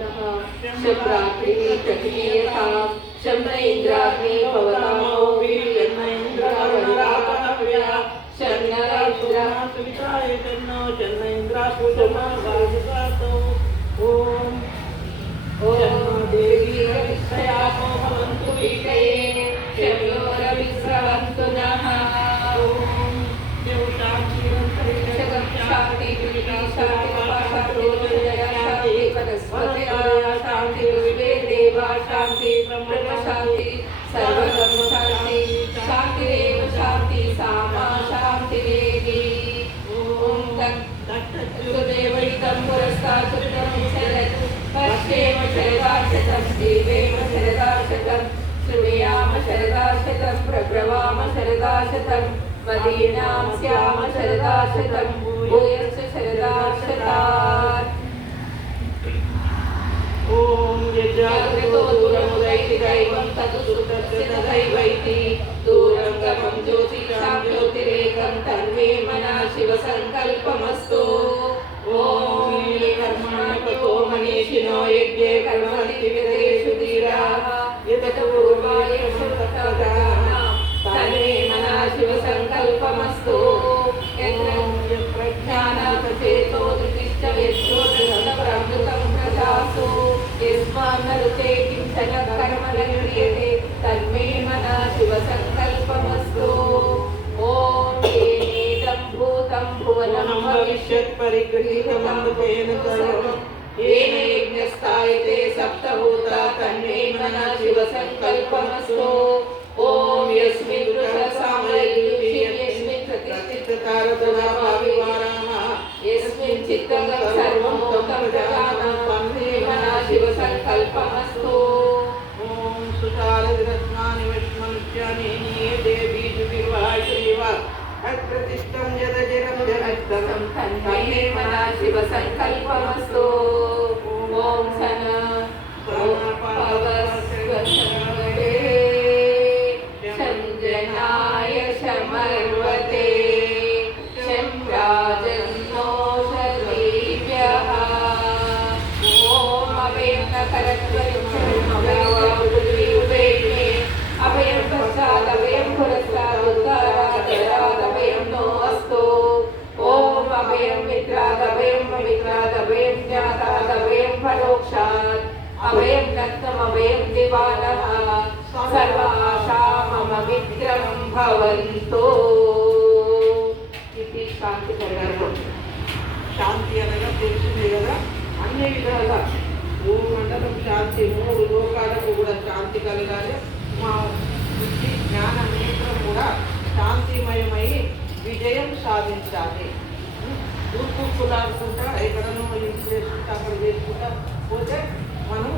पुनः शब्राग्नि प्रक्रियता शम्न इंद्राग्नि भवतामो वीर्येन्द्रावरातव्या शम्न इंद्रा सविताय तन्नो शम्न इंद्रासुतमा वाजगातो ओम देवी रविस्यामो भवन्तु वीतये शम्यो रविस्रवन्तु नः ओम देव शांति शांति शांति विवे देवा शांति ब्रह्म शांति सर्वगम शांति शांतिरेव शांति सामा शांतिरेवि ओम तत्सदेवैतं पुरस्तात् शरदु पश्येम शरदाशतं देवेम शरदाशतं श्रुणुयाम शरदाशतं प्रब्रवाम शरदाशतं मदीनां स्याम शरदाशतं भूयश्च शरदाशतात् ओम जाग्रतो दूरमुदैति दैवं तदुसुतस्य तदैवैति दूरं गमं ज्योतिषां ज्योतिरेकं तन्मे मना शिवसङ्कल्पमस्तु ॐ कर्मणो मनीषिणो यज्ञे कर्मणि विदेषु धीराः यततो पूर्वायेषु तत्त्वज्ञानां तन्मे मना शिवसङ्कल्पमस्तु यत्र प्रज्ञानापचेतो धृतिश्च यच्छोदृतमृतं प्रजासु यस्मान्नरुते किञ्चन कर्म न क्रियते तन्मे मना शिवसङ्कल्पमस्तु ॐ येनेदं भूतं भुवनं भविष्यत् परिगृहीतमन्तेन सर्वं येन यज्ञस्थायते सप्तभूता तन्मे मना शिवसङ्कल्पमस्तु ॐ यस्मिन् वृषसामयुषि यस्मिन् प्रतिष्ठितकारतदाभाविवाराः यस्मिन् चित्तं सर्वं लोकं जगामः तन्मे मना शिवसङ्कल्पमस्तु ॐ सुताररत्नानि विष्मनुष्यानि देवी जुविवाश्रीव अप्रतिष्ठं यदजिरं जगत्तं तन्मे मना शिवसङ्कल्पमस्तु ॐ सन पवस्वसङ्गते शञ्जनाय शमर्वते शम्राजन्नोषधीभ्यः ॐ अभयं न करत्वरिक्षणमभयवावुर्वियुवेमे अभयं पश्चादभयं पुरस्तादुत्तरादभयं नो अस्तु ॐ अभयं मित्रादभयं पवित्रादभयं ज्ञातादभयं परोक्षात् अभयं दत्तमभयं दिवानः सर्वाशा मम मित्रं भवन्तु इति शान्ति శాంతి అనగా తెలిసిందే కదా అన్ని విధాల భూమండలం శాంతి మూడు లోకాలకు కూడా శాంతి కలగాలి మా బుద్ధి జ్ఞాన నేత్రం కూడా శాంతిమయమై విజయం సాధించాలి కూర్చులాడుకుంటా ఎక్కడనో ఇంటి చేసుకుంటా అక్కడ చేసుకుంటా పోతే మనం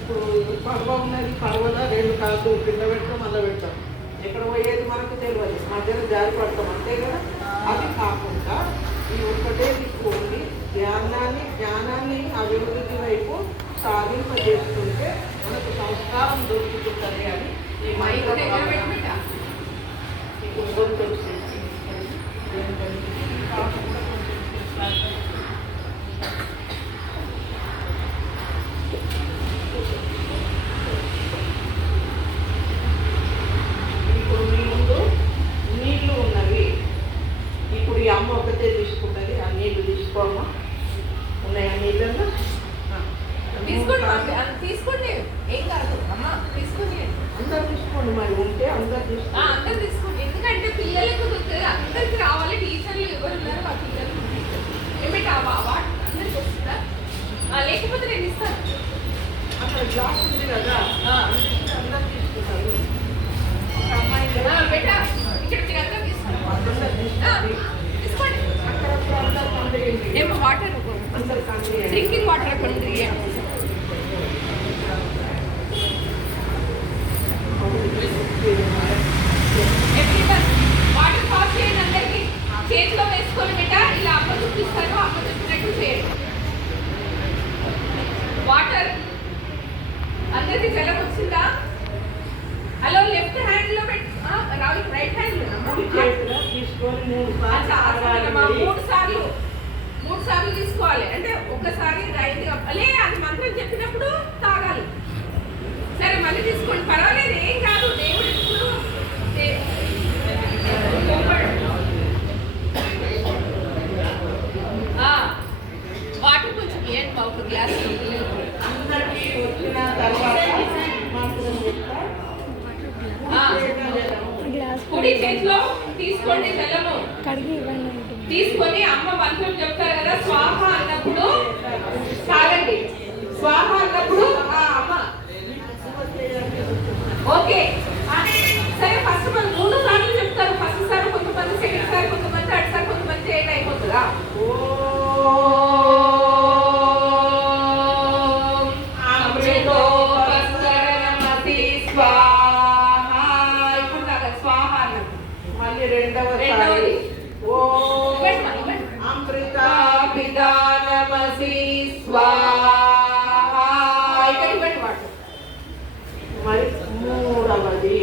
ఇప్పుడు పర్వ ఉన్నది పర్వలో రెండు కాదు కింద పెడతాం మళ్ళీ పెడతాం ఎక్కడ పోయేది మనకు తెలియదు మధ్యలో జారి పడతాం అంతే కదా అది కాకుండా ఈ ఒక్కటే తీసుకోండి జ్ఞానాన్ని అభివృద్ధి వైపు సాధింపజేస్తుంటే మనకు సంస్కారం దొరుకుతుంది అని ఈ మైక్ ఇప్పుడు మీ ముందు నీళ్లు ఉన్నవి. ఇప్పుడు ఈ అమ్మ ఒకటే తీసుకుంటుంది. ఆ నీళ్లు తీసుకోమ్మా. ఉన్నాయా నీళ్ళల్లో? తీసుకోండి, ఏం కాదు అమ్మ, తీసుకోండి. అందరు తీసుకోండి. మరి ఉంటే అందరు తీసుకోండి. అందరు తీసుకోండి, ఎందుకంటే పిల్లలకు అందరికి రావాలి. టీచర్లు ఎవరు ఉన్నారు ఆ పిల్లలు ఏమిటి అందరికి వస్తుందా? లేకపోతే నేను ఇస్తాను. అక్కడ గ్లాస్ ఉంది కదా, అందరు తీసుకుంటారు. ఒక అమ్మాయి బెటా ఇక్కడ అందరూ తీసుకోండి. అక్కడ అందరు పండుగ ఏమో వాటర్ అందరు కండి డ్రింకింగ్ వాటర్ అక్కడ ఉంది. వాటర్ పాస్ చేయండి. అందరికి చేతిలో వేసుకొని బెటా ఇలా అమ్మ చూపిస్తాను, అమ్మ చెప్పినట్టు చేయండి. వాటర్ అందరికి జలం వచ్చిందా? హలో, లెఫ్ట్ హ్యాండ్ లో పెట్టి రైట్ హ్యాండ్ లో తీసుకొని 3 సార్లు తీసుకోవాలి. అంటే ఒకసారి రైట్ గా ఒక గ్లాస్ అందరికీ వచ్చిన తర్వాత మంత్రం చెప్తా. కుడి చేతిలో తీసుకోండి బెల్లము తీసుకొని అమ్మ మంత్రం చెప్తారు కదా స్వాహ అన్నప్పుడు తాగండి. స్వాహ అన్నప్పుడు అమ్మ ఓకే సరే ఫస్ట్ మనం 3 సార్లు చెప్తారు. ఫస్ట్ సారి కొంతమంది, సెకండ్ సారి కొంతమంది, థర్డ్ సారి కొంతమంది చేయడం అయిపోతుందా? మళ్ళీ రెండవది ఓం అమృతా పిదానమసి స్వాహా. మరి మూడవది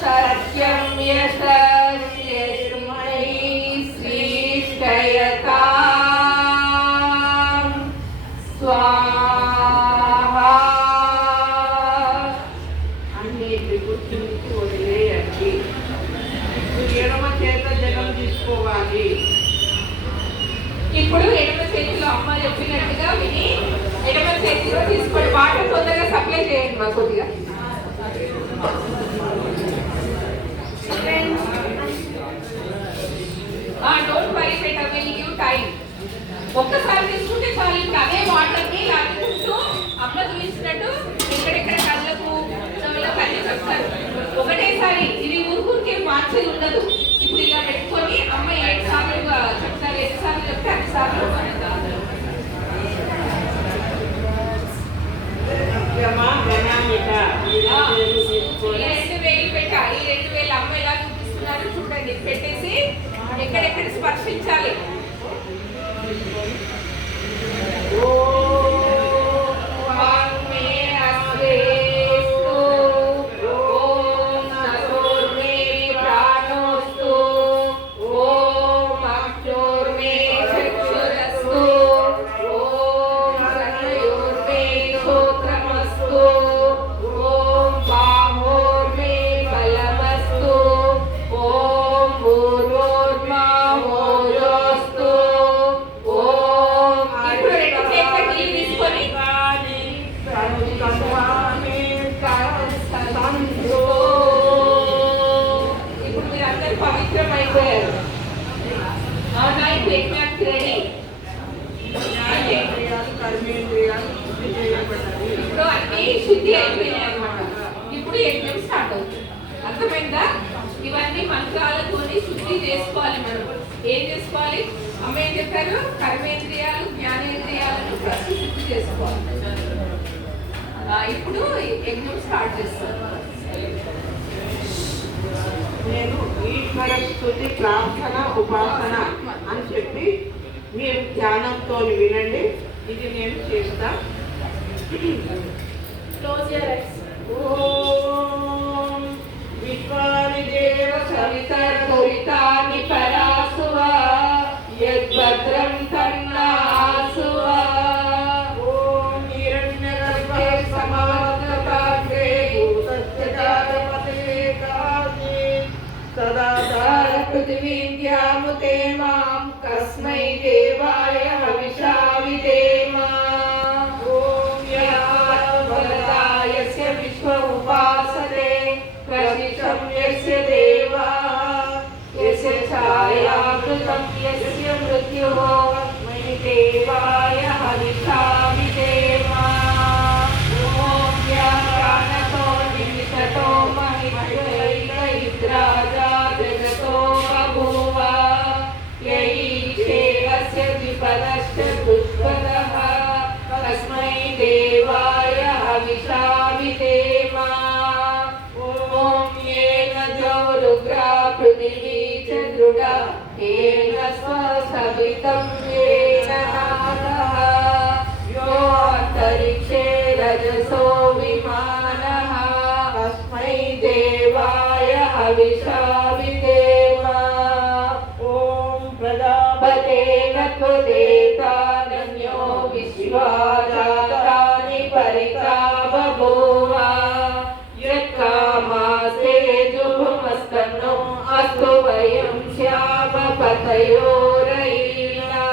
సత్యం యశస్మై శ్రీష్టయతా స్వాహా. అన్నిటి గుర్తించి వదిలేయండి. ఇప్పుడు ఎడమ చేత జలం తీసుకోవాలి. ఇప్పుడు ఎడమ చేతిలో అమ్మ చెప్పినట్టుగా విని ఎడమ చేతిలో తీసుకోండి. వాటర్ తొందరగా సప్లై చేయండి మా కొద్దిగా. Don't worry bet, I will give time. ఒక్కసారి తీసుకుంటే చాలు. ఇంకా అదే వాటర్ని లాగుకుంటూ అమ్మ చూపించినట్టు ఎక్కడెక్కడ కళ్ళకు చెవులకు అన్ని చెప్తారు. ఒకటేసారి ఇది ఊరికే మార్చేది ఉండదు. ఇప్పుడు ఇలా పెట్టుకొని అమ్మ 7 సార్లు చెప్తారు. 7 సార్లు చెప్తే 10 సార్లు ఈ 2 వేలు పెట్టా. ఈ 2 వేలు అమ్మ ఎలా చూపిస్తున్నారు చూడండి. పెట్టేసి ఎక్కడెక్కడ స్పర్శించాలి. ఇప్పుడు మీరు అందరు పవిత్రం అయిపోయారు. అవునా? ఇప్పుడు యజ్ఞానికి రెడీ. ఇప్పుడు అన్ని శుద్ధి అయిపోయినాయి అన్నమాట. ఇప్పుడు యజ్ఞం స్టార్ట్ అవుతుంది. అర్థమైందా? ఇవన్నీ మంత్రాలతోని శుద్ధి చేసుకోవాలి. మనం ఏం చేసుకోవాలి? అమ్మ ఏం చెప్పారు? కర్మేంద్రియాలు జ్ఞానేంద్రియాలను ఫస్ట్ శుద్ధి చేసుకోవాలి. ఇప్పుడు యజ్ఞం స్టార్ట్ చేస్తాను. నేను ఈశ్వర స్తుతి ప్రార్థన ఉపాసన అని చెప్పి మీరు ధ్యానంతో వినండి. ఇది నేను చేస్తా. Close your eyes. ఓం విశ్వాని దేవ సవితర్భుతాని పరాసువా యద్భద్రం తన్నాసువా. ఓం హిరణ్యగర్భే సమవర్తకాగ్రే భూతస్య జాతపతే కాసి సదా పృథివీద్యాముతే మాం కస్మై దేవాయ హవిషా విధేమా. ఓం యస్య విశ్వ ఉపాసతే ప్రతిష్టం యస్య దేవా యస్య ఛాయామృతం యస్య మృత్యుః తస్మై దేవాయ హవిషా విధేమా. ఓం ప్రాణతో నిమిషతో మహిమైకైద్రాజా జగతో బభూవ యైషేవస్య ద్విపదశ్చ దుష్పదః తస్మై దేవాయ హవిషా విధేమా. ఓం ఏన జౌరుగ్రా పృథివీ చ దృఢా ఏన స్వసవితం ఏన నాదః యో అంతరిక్షే రజసో విమానః తస్మై దేవాయ హవిషా విధేమా. ఓం ప్రజాపతేన త్వదేతానన్యో విశ్వాజాతాని పరితా బభూవ యత్కామాస్తే జుభమస్తన్నో అస్తు వయం శ్యామ పతయోరయీనా.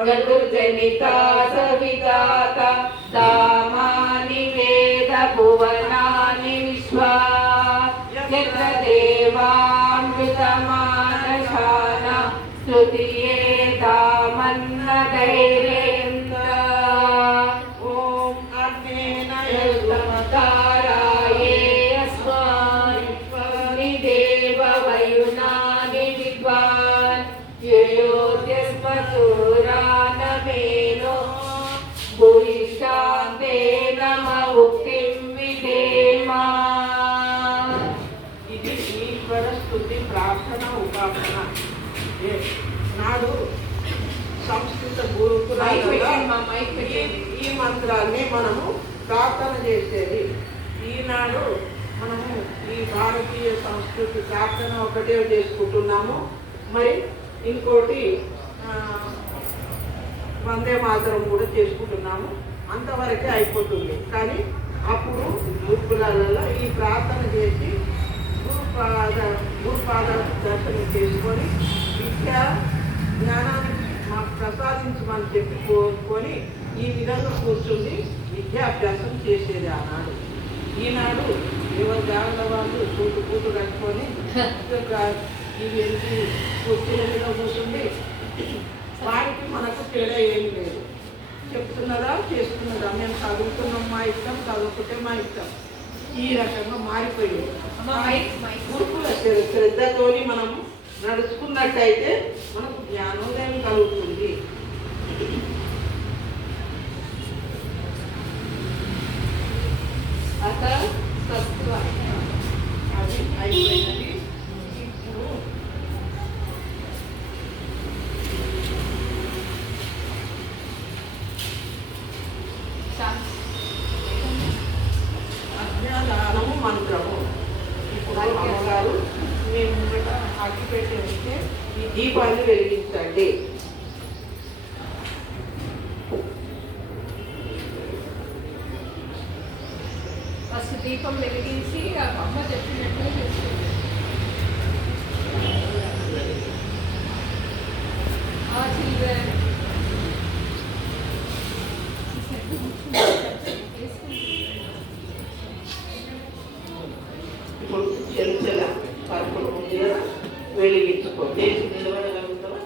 జనిత సవితాత దామాని వేద భువనాని విశ్వా యత్ర దేవామృతమానశాన స్తుతియే దామన్న ధైర్యేంద్ర ఓం అగ్నేన తారాయే అస్మాని దేవ వయునాని విద్వాన్ యోస్మసూరానమేనో భూయిష్టాంతే నమ ఉక్తిం విధేమా. ఇది ఈశ్వర స్తుతి ప్రార్థన ఉపాసన. నాడు సంస్కృత గురుకులాలలో ఈ మంత్రాన్ని మనము ప్రార్థన చేసేది. ఈనాడు మనము ఈ భారతీయ సంస్కృతి ప్రార్థన ఒకటే చేసుకుంటున్నాము. మరి ఇంకోటి వందే మాతరం కూడా చేసుకుంటున్నాము. అంతవరకే అయిపోతుంది. కానీ అప్పుడు గురుకులాలలో ఈ ప్రార్థన చేసి గురుపాద దర్శనం చేసుకొని విద్యా జ్ఞానాన్ని మాకు ప్రసాదించమని చెప్పి కోరుకొని ఈ విధంగా కూర్చుని విద్యాభ్యాసం చేసేది ఆనాడు. ఈనాడు ఎవరు జాగ్రత్త వాళ్ళు కూటు కట్టుకొని ఇవి కుర్చీల మీద కూర్చుండి వారికి మనకు తేడా ఏమి లేదు. చెప్తున్నదా చేస్తున్నదా, మేము చదువుతున్నాం మా ఇష్టం, చదువుకుంటే మా ఇష్టం, ఈ రకంగా మారిపోయింది. గురుకుల శ్రద్ధతోని మనం నడుచుకున్నట్టయితే మనకు జ్ఞానోదయం కలుగుతుంది. అది అయిపోయినది. ఇప్పుడు అజ్ఞాదానము మంత్రము. ఇప్పుడు అమ్మగారు మేము ముంగట అగ్గి పెట్టి ఉంటే ఈ దీపాన్ని వెలిగించండి. ఫస్ట్ దీపం వెలిగించి అమ్మ చెప్పినట్టు చేస్తుంది. చిల్డ్రన్ ఇప్పుడు చెంచల పరుపులు ఉంది కదా, వెలిగించుకో. చేసి నిలబడగలుగుతావా?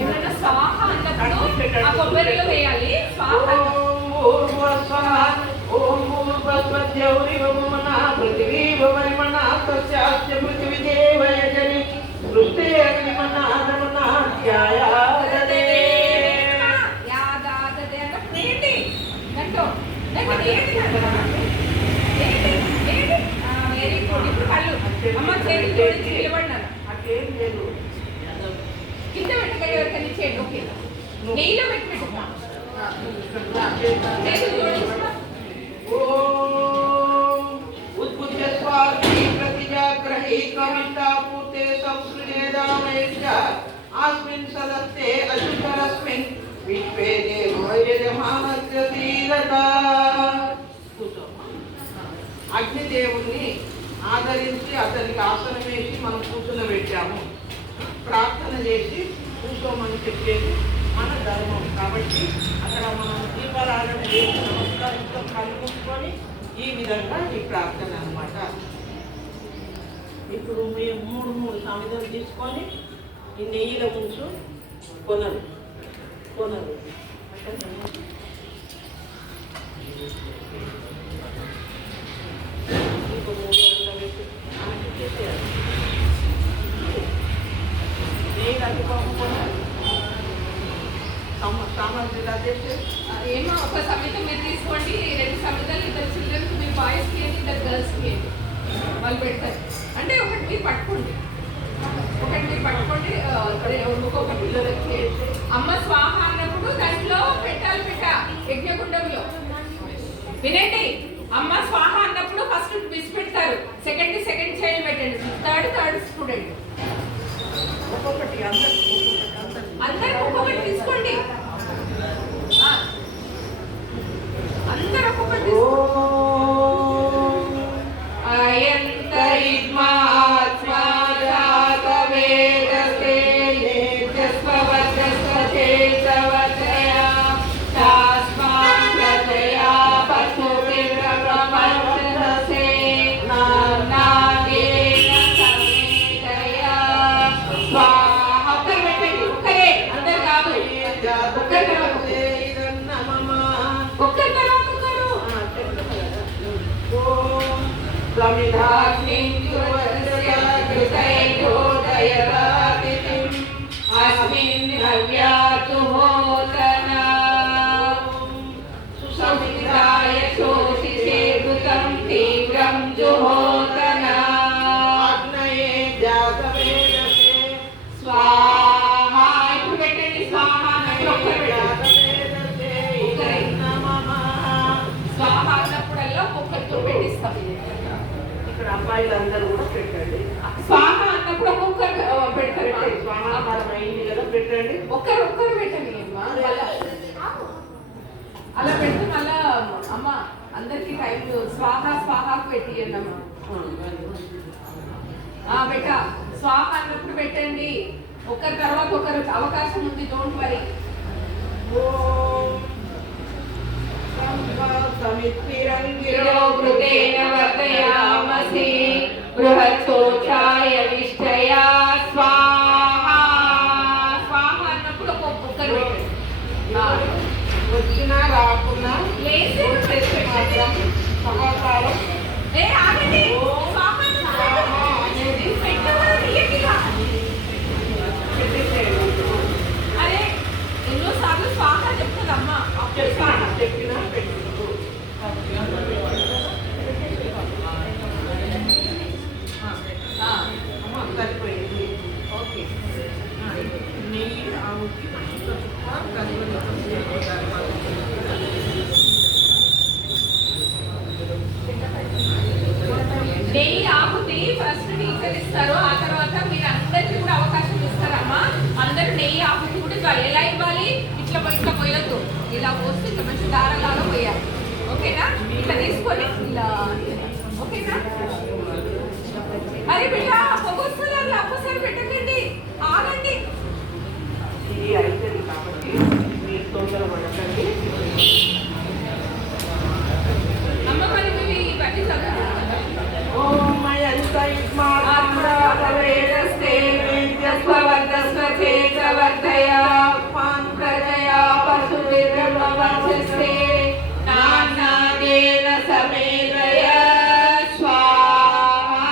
ఏమైనా స్వాహ అన్నప్పుడు ఆ కొబ్బరిలో వేయాలి. స్వాహ ఓం భూర్భస్వద్యౌరి వమనా పృథివీ వమనా తస్యాస్య పృథివీ దేవయజని సృష్టే అగ్నిమనాదమనాధ్యాయాదదే యాదాదదే అన్న ప్రేండి గంటో వెరీ గుడ్. ఇప్పుడు కళ్ళు అమ్మ చేతులు జోడించి నిలబడినారు. అదేం లేదు, కింద పెట్టకండి, ఎవరికైనా ఇచ్చేయండి. ఓకే, నెయ్యిలో పెట్టి పెట్టుకున్నా చేతులు జోడించుకున్నా. ఉద్బుద్ధ స్వార్థి ప్రతిజాగ్రహి కవితాపూర్తే సంస్కృతేదామేష ఆస్మిన్ సదస్తే అశుద్ధరస్మిన్ విశ్వే దేవో యజమానస్య ధీరత. అగ్నిదేవుణ్ణి ఆదరించి అతనికి ఆసనం వేసి మనం కూర్చునబెట్టాము. ప్రార్థన చేసి కూర్చోమని చెప్పేది మన ధర్మం. కాబట్టి అక్కడ మనం దీపారాధన చేసి నమస్కారంతో కళ్ళు మూసుకొని ఈ విధంగా ఈ ప్రార్థన అన్నమాట. ఇప్పుడు మేము మూడు సమిధులు తీసుకొని ఈ నెయ్యిలో ఉంచు. కొనరు ఇంకో 3 గంటల పెట్టి చేసేయాలి. నెయ్యి తగ్గిపోకుండా సామర్థ్యం చేస్తే ఏమో ఒక సమితి మీరు తీసుకోండి, 2 సమితులు, 2 చిల్డ్రన్స్, మీరు బాయ్స్కి ఏంటి, 2 గర్ల్స్కి ఏంటి వాళ్ళు పెడతారు. అంటే ఒకటి మీరు పట్టుకోండి, ఒక్కొక్క పిల్లలకి. అమ్మ స్వాహ అన్నప్పుడు దాంట్లో పెట్టాలి యజ్ఞగుండంలో. వినండి, అమ్మ స్వాహ అన్నప్పుడు ఫస్ట్ బిస్ పెడతారు, సెకండ్ చైల్డ్ పెట్టండి, థర్డ్ స్టూడెంట్. ఒక్కొక్కటి అందరూ అందరూ ఒక్కొక్కటి తీసుకోండి. అందరూ ఒక్కొక్కటి తీసుకోండి. अस्मिन् हव्यातु होतना सुसंविधाय शोषिते भूतं तीव्रं जुहोतना अग्नये जातवेदसे स्वाहा ఇప్పుడు పెట్టండి స్వాహ స్వాహ అన్నప్పుడల్లా ఒక్కొక్కరితో పెట్టిస్తాం. ఇక్కడ అమ్మాయిలందరూ కూడా పెట్టండి. స్వాహ అన్నప్పుడు ఒక్కొక్కరు పెడతారు. స్వాహాకారం అయింది కదా, పెట్టండి. ఒక్కరు పెట్టండి అమ్మా. అలా పెడితే మళ్ళా అమ్మ అందరికి టైం స్వాహాకు పెట్టియండి అమ్మా. బెట్ట స్వాహ అన్నప్పుడు పెట్టండి. ఒకరి తర్వాత ఒకరు అవకాశం ఉంది, డోంట్ వరీ. సమిత్తిరంగిరోగృతేన వర్తయామసి బృహత్సోచాయ విష్టయా స్వాహా. స్వాహ అన్నప్పుడు ఒక్కొక్కరు వచ్చినా రాకున్నా మాత్రం సహకారం. ఆగండి. అరే ఎన్నోసార్లు స్వాహ చెప్తుందమ్మా. చెప్పినా సరిపోయింది. ఓకే. నెయ్యి ఆవుకి నెయ్యి ఆకుతి ఫస్ట్ టీచర్ ఇస్తారు. ఆ తర్వాత మీరు అందరికీ కూడా అవకాశం ఇస్తారమ్మా. అందరూ నెయ్యి ఆకుతి కూడా ఎలా ఇవ్వాలి? ఇట్లా పోయొద్దు, ఇలా పోస్తే ఇట్లా మంచి దారాలాగా పోయాలి. ఓకేనా? ఇట్లా తీసుకొని ఇలా. ఓకేనా? అరే బిడ్డ పొగొస్తుంది, అలా ఒక్కసారి పెట్టకండి, ఆగండి. ఇది అవుతుంది కాబట్టి మీరు తొందర పడకండి. అమ్మ మరి ఇవన్నీ చదువుతున్నారా? ఓం మయంతైస్మాత్మరావేదస్తే వేద్యస్వవర్ధస్వచేతవర్ధయా పాన్ ప్రజయా పశువిర్బ్రహ్మవర్చస్తే నానాదేన సమేదయ స్వాహా.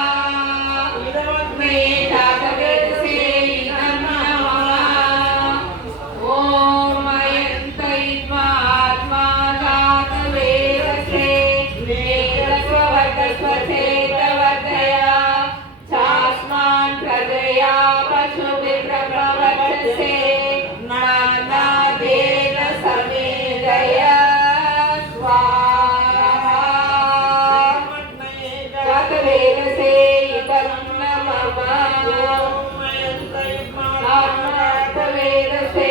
ఇదమగ్నే జాతవేదసే ఇదం నమః. ఓం మయంతైస్మాత్మా జాతవేదసే వేదస్వవర్ధస్వచేతవర్ధయా చాస్మాన్ ప్రజయా పశువిర్బ్రహ్మవర్చస్తే నానాదేన సమేదయ స్వాహా. జాతవేదసే ఇదం నమః. ఆత్మనాథవేదసే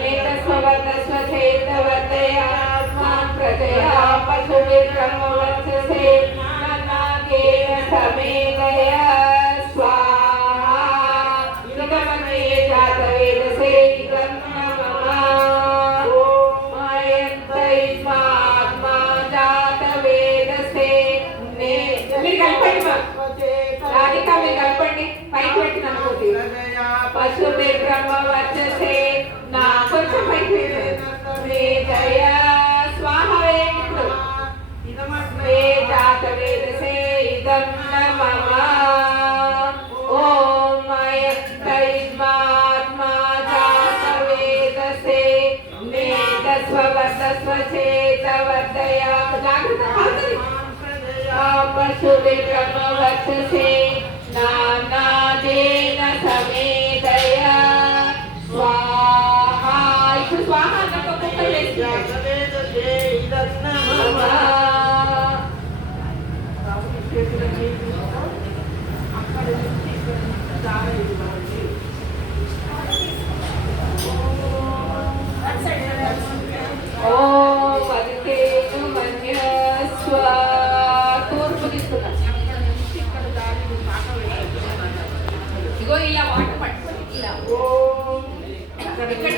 వేదస్వవర్ధస్వచేతవర్ధయా స్మాన్ ప్రజయా పశువిర్బ్రహ్మవర్చస్తే నానాదేన సమేదయ స్వాహా. ఇదమగ్నే జాతవేదసే ఇదం నమః. ఓం మయంతైస్మాత్మా జాతవేదసే మీరు కలపండి. రాధిక మీరు కలపండి. పైకి పెట్టిన అనుకోండి. పశువిర్బ్రహ్మవర్చస్తే నా కొంచెం పైకి వేదయ స్వాహ వేయండి. ఇప్పుడు ఇదమగ్నే జాతవేదసే ఇదం నమః. ఓం మయంతైస్మాత్మా జాతవేదసే వేదస్వవర్ధస్వచేతవర్ధయా జాగ్రత్త పశువిర్బ్రహ్మవర్చస్తే నానాదేన సమేదయ స్వాహా. ఇప్పుడు స్వాహ అన్నట్టు ఒక్కొక్కరు అక్కడ ఇక్కడ ఇక్కడ